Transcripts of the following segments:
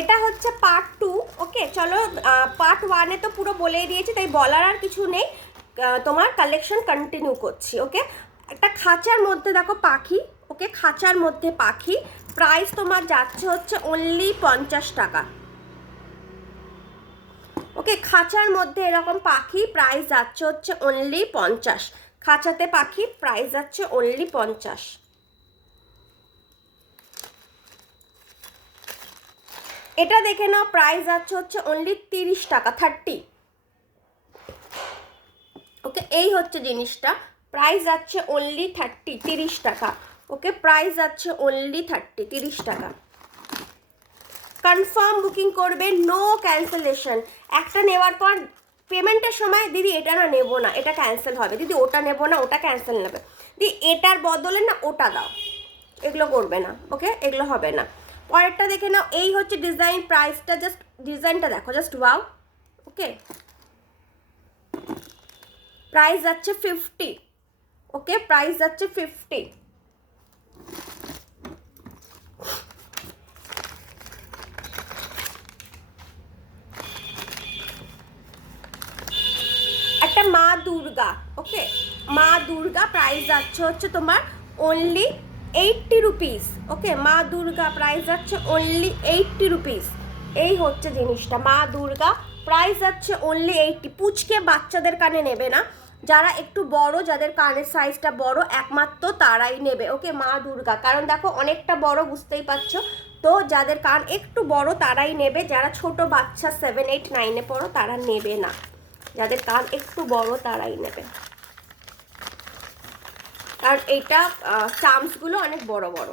এটা হচ্ছে পার্ট 2। ওকে, চলো পার্ট 1-এ তো পুরো বলেই দিয়েছি, তাই বলার আর কিছু নেই। তোমার কালেকশন কন্টিনিউ করছি। ওকে, একটা খাঁচার মধ্যে দেখো পাখি। ওকে, খাঁচার মধ্যে পাখি, প্রাইস তোমার যাচ্ছে হচ্ছে অনলি 50 টাকা। ওকে, খাঁচার মধ্যে এরকম পাখি, প্রাইস যাচ্ছে হচ্ছে অনলি 50। খাঁচাতে পাখি, প্রাইস যাচ্ছে অনলি 50। এটা দেখে নাও, প্রাইস যাচ্ছে হচ্ছে অনলি 30 টাকা, 30। ওকে, এই হচ্ছে জিনিসটা, প্রাইস যাচ্ছে অনলি 30, 30 টাকা। ওকে, প্রাইস যাচ্ছে অনলি 30, 30 টাকা। কনফার্ম বুকিং করবে, নো ক্যান্সেলেশন। একটা নেওয়ার পর পেমেন্টের সময় দিদি এটা না নেবো না, এটা ক্যান্সেল হবে, দিদি ওটা নেবো না, ওটা ক্যান্সেল নেবে, দিদি এটার বদলে না ওটা দাও, এগুলো করবে না। ওকে, এগুলো হবে না। পরেরটা দেখে নাও, এই হচ্ছে ডিজাইন, প্রাইসটা জাস্ট ডিজাইনটা দেখো, জাস্ট ওয়াও। ওকে, প্রাইস যাচ্ছে 50। ওকে, প্রাইস যাচ্ছে 50। একটা মা দুর্গা। ওকে, মা দুর্গা, প্রাইস যাচ্ছে হচ্ছে তোমার অনলি 80 রুপিস। ওকে, মা দুর্গা প্রাইস যাচ্ছে অনলি 80 রুপিস। এই হচ্ছে জিনিসটা, মা দুর্গা, প্রাইস যাচ্ছে অনলি 80। পুচকে বাচ্চাদের কানে নেবে না, যারা একটু বড়, যাদের কানের সাইজটা বড়, একমাত্র তারাই নেবে। ওকে, মা দুর্গা, কারণ দেখো অনেকটা বড়, বুঝতেই পারছো তো, যাদের কান একটু বড় তারাই নেবে, যারা ছোট বাচ্চা 7, 8, 9-এ পড়ো তারা নেবে না, যাদের কান একটু বড় তারাই নেবে। আর এটা চামচগুলো অনেক বড় বড়,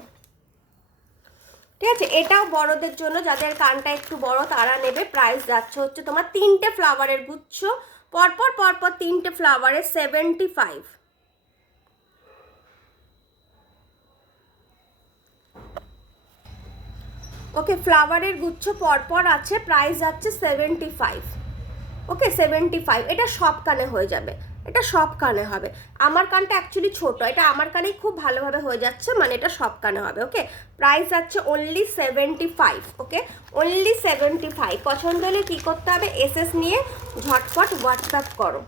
ঠিক আছে, এটাও বড়দের জন্য, যাদের কানটা একটু বড় তারা নেবে। প্রাইস যাচ্ছে হচ্ছে তোমার 3টে ফ্লাওয়ারের গুচ্ছ, পরপর পরপর 3টে ফ্লাওয়ারের 75। ওকে, ফ্লাওয়ারের গুচ্ছ পরপর আছে, প্রাইস যাচ্ছে 75। ওকে, 75। এটা সব কানে হয়ে যাবে, এটা সব কানে হবে। আমার কানটা অ্যাকচুয়ালি ছোট, এটা আমার কানেই খুব ভালোভাবে হয়ে যাচ্ছে, মানে এটা সব কানে হবে। ওকে, প্রাইস যাচ্ছে অনলি 75। ওকে, অনলি 75। পছন্দ হলে কী করতে হবে, এসএস নিয়ে ঝটপট হোয়াটসঅ্যাপ করো।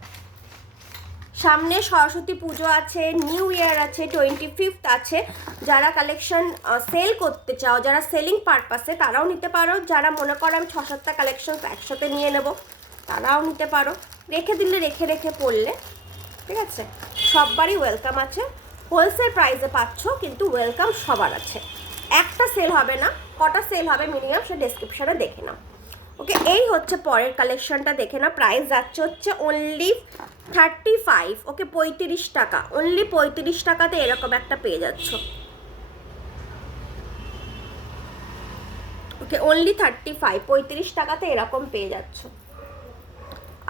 সামনে সরস্বতী পুজো আছে, নিউ ইয়ার আছে, 25th আছে। যারা কালেকশন সেল করতে চাও, যারা সেলিং পারপাসে, তারাও নিতে পারো। যারা মনে করো আমি 6-7টা কালেকশন একসাথে নিয়ে নেব, তারাও নিতে পারো। রেখে দিলে রেখে রেখে পড়লে, ঠিক আছে, সববারই ওয়েলকাম আছে। হোলসেল প্রাইসে পাচ্ছ, কিন্তু ওয়েলকাম সবার আছে। একটা সেল হবে না, কটা সেল হবে মিনিমাম সে ডেসক্রিপশানে দেখে নাও। ওকে, এই হচ্ছে পরের কালেকশনটা, দেখে না, প্রাইস যাচ্ছে হচ্ছে অনলি 35। ওকে, 35 টাকা, অনলি 35 টাকাতে এরকম একটা পেয়ে যাচ্ছ। ওকে, অনলি 35, 35 টাকাতে এরকম পেয়ে যাচ্ছ।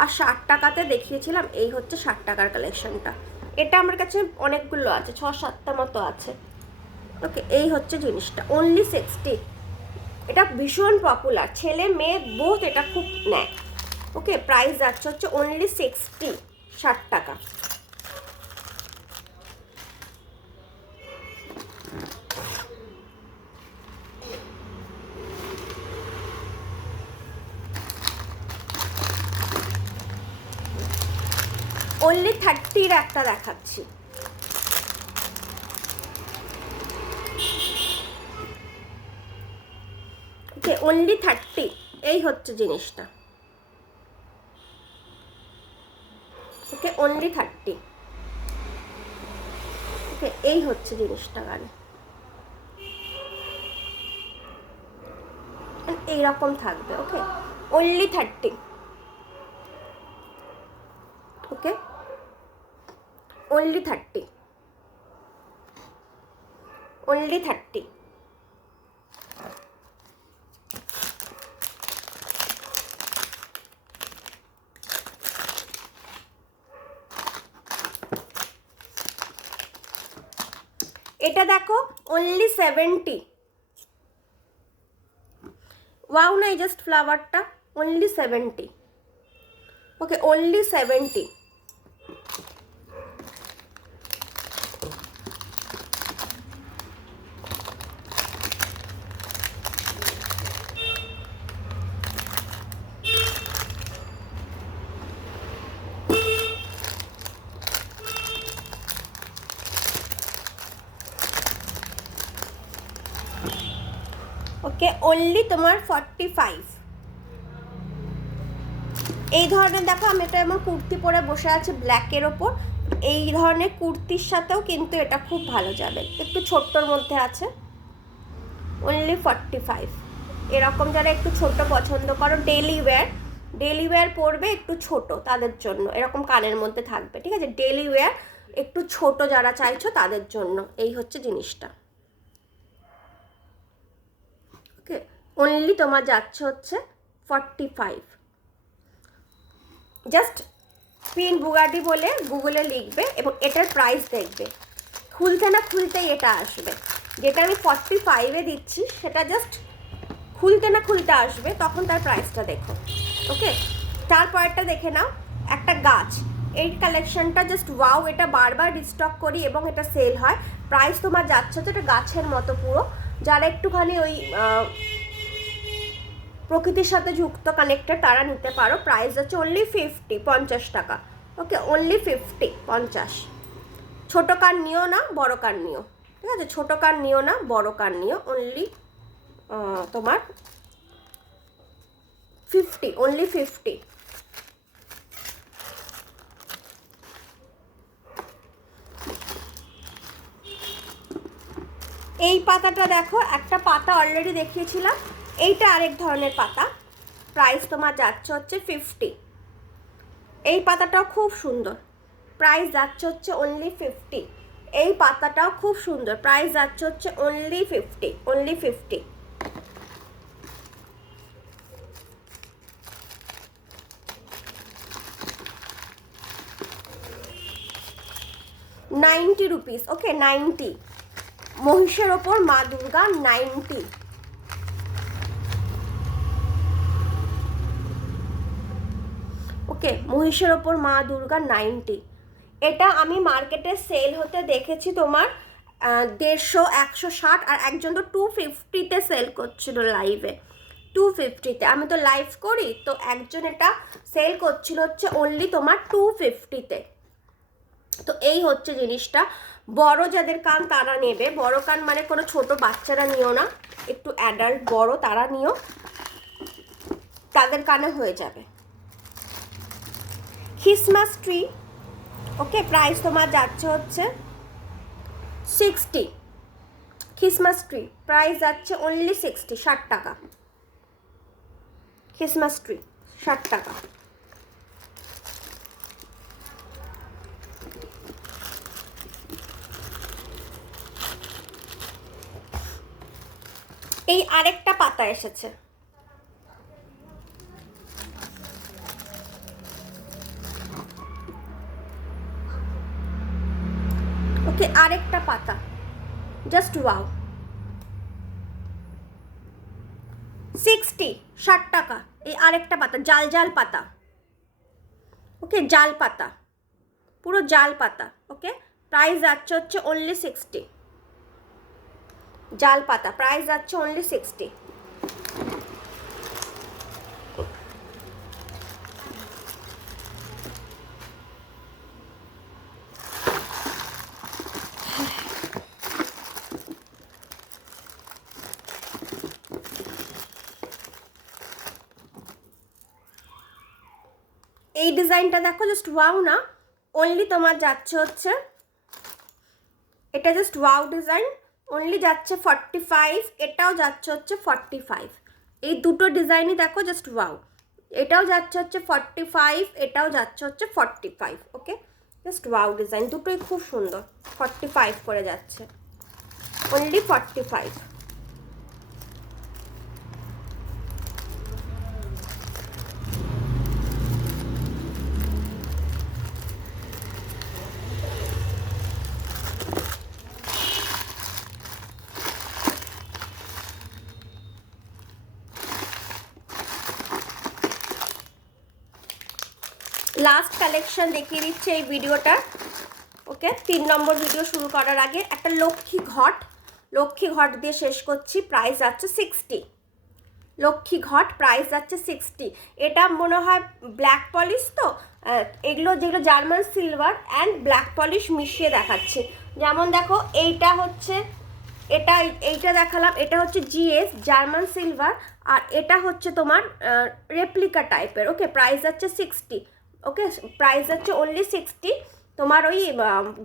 আর 60 টাকাতে দেখিয়েছিলাম, এই হচ্ছে 60 টাকার কালেকশনটা। এটা আমার কাছে অনেকগুলো আছে, 6-7টা মতো আছে। ওকে, এই হচ্ছে জিনিসটা, অনলি 60। এটা ভীষণ পপুলার, ছেলে মেয়ে বোথ এটা খুব নেয়। ওকে, প্রাইস যাচ্ছে হচ্ছে অনলি 60, 60 টাকা। অনলি 30-র একটা দেখাচ্ছি। ওকে, অনলি 30। এই হচ্ছে জিনিসটা। ওকে, অনলি 30। ওকে, এই হচ্ছে জিনিসটা, গানে এইরকম থাকবে। ওকে, অনলি 30। ওকে, অনলি 30, অনলি 30। এটা দেখো, অনলি 70। ওয়াও নাই জাস্ট ফ্লাওয়ারটা, অনলি 70। ওকে, অনলি 70। ওকে, অনলি তোমার 45। এই ধরনের দেখো, আমি এটা আমার কুর্তি পরে বসে আছি ব্ল্যাকের ওপর, এই ধরনের কুর্তির সাথেও কিন্তু এটা খুব ভালো যাবে, একটু ছোট্টর মধ্যে আছে, অনলি 45। এরকম যারা একটু ছোট পছন্দ করো, ডেলি ওয়্যার পরবে একটু ছোট, তাদের জন্য এরকম কানের মধ্যে থাকবে, ঠিক আছে, ডেলি ওয়্যার একটু ছোট যারা চাইছো তাদের জন্য এই হচ্ছে জিনিসটা। ওকে, অনলি তোমার যাচ্ছে হচ্ছে 45। জাস্ট পিন বুগাটি বলে গুগলে লিখবে এবং এটার প্রাইস দেখবে, খুলতে না খুলতেই এটা আসবে। যেটা আমি 45-এ দিচ্ছি সেটা জাস্ট খুলতে না খুলতে আসবে, তখন তার প্রাইসটা দেখো। ওকে, তারপরটা দেখে নাও, একটা গাছ, এই কালেকশনটা জাস্ট ওয়াও, এটা বারবার রিস্টক করি এবং এটা সেল হয়। প্রাইস তোমার যাচ্ছে তো, এটা গাছের মতো পুরো, যারা একটুখানি ওই প্রকৃতির সাথে যুক্ত কানেক্টেড তারা নিতে পারো। প্রাইস আছে অনলি 50 টাকা। ওকে, অনলি 50। ছোটো কান নিও না, বড় কান নিও, ঠিক আছে, ছোটো কান নিও না, বড় কান নিও, অনলি তোমার 50, অনলি 50। এই পাতাটা দেখো, একটা পাতা অলরেডি দেখিয়েছিলাম, এইটা আরেক ধরনের পাতা, প্রাইস তোমার যাচ্ছে হচ্ছে 50। এই পাতাটাও খুব সুন্দর, প্রাইস যাচ্ছে হচ্ছে অনলি 50। এই পাতাটাও খুব সুন্দর, প্রাইস যাচ্ছে হচ্ছে অনলি 50, অনলি 50। 90 রুপিস। ওকে, 90, মহিষের ওপর মা দুর্গা, 90। ওকে, মহিষের ওপর মা দুর্গা, 90। এটা আমি মার্কেটে সেল হতে দেখেছি তোমার 150, 160, আর একজন তো 250-তে সেল করছিল লাইভে, 250-তে। আমি তো লাইভ করি, তো একজন এটা সেল করছিল হচ্ছে অনলি তোমার 250-তে। তো এই হচ্ছে জিনিসটা, বড় যাদের কান তারা নেবে, বড় কান মানে কোনো ছোট বাচ্চারা নিও না, একটু অ্যাডাল্ট বড় তারা নিও, তাদের কানে হয়ে যাবে। ক্রিসমাস ট্রি, ওকে, প্রাইস তোমার যাচ্ছে হচ্ছে 60। ক্রিসমাস ট্রি প্রাইস যাচ্ছে অনলি 60, 60 টাকা। ক্রিসমাস ট্রি 60 টাকা। এই আরেকটা পাতা এসেছে, ওকে, আরেকটা পাতা, জাস্ট ওয়াও, 60, 60 টাকা। এই আরেকটা পাতা, জাল জাল পাতা, ওকে, জাল পাতা, পুরো জাল পাতা। ওকে, প্রাইস যাচ্ছে হচ্ছে অনলি 60। জাল পাতা প্রাইস যাচ্ছে অনলি 60। এই ডিজাইনটা দেখো, জাস্ট ওয়াও না, অনলি তোমার যাচ্ছে হচ্ছে, এটা জাস্ট ওয়াও ডিজাইন, অনলি যাচ্ছে 45, এটাও যাচ্ছে হচ্ছে 45। এই দুটো ডিজাইনই দেখো, জাস্ট ওয়াও, এটাও যাচ্ছে হচ্ছে 45, এটাও যাচ্ছে হচ্ছে 45। ওকে, জাস্ট ওয়াও ডিজাইন, দুটোই খুব সুন্দর, 45 করে যাচ্ছে, অনলি 45। লাস্ট কালেকশন দেখিয়ে দিচ্ছে এই ভিডিওটা। ওকে, 3 নম্বর ভিডিও শুরু করার আগে একটা লক্ষ্মী ঘট দিয়ে শেষ করছি। প্রাইস যাচ্ছে 60। লক্ষ্মী ঘট প্রাইস যাচ্ছে 60। এটা মনে হয় ব্ল্যাক পলিশ, তো এগুলো যেগুলো German silver and black polish মিশিয়ে দেখাচ্ছে। যেমন দেখো, এইটা হচ্ছে এটা এইটা দেখালাম, এটা হচ্ছে জিএস জার্মান সিলভার, আর এটা হচ্ছে তোমার রেপ্লিকা টাইপের। ওকে, প্রাইস যাচ্ছে 60। ওকে, প্রাইস যাচ্ছে অনলি 60। তোমার ওই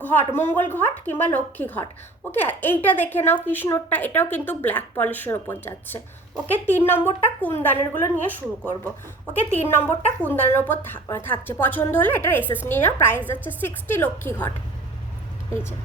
ঘট, মঙ্গল ঘট কিংবা লক্ষ্মী ঘট। ওকে, আর এইটা দেখে নাও কৃষ্ণরটা, এটাও কিন্তু ব্ল্যাক পলিশের ওপর যাচ্ছে। ওকে, 3 নম্বরটা কুন্দানেরগুলো নিয়ে শুরু করব। ওকে, 3 নম্বরটা কুন্দানের ওপর থাকছে, পছন্দ হলে এটার এসএস নিয়ে নাও। প্রাইস যাচ্ছে 60, লক্ষ্মী ঘট। এই যে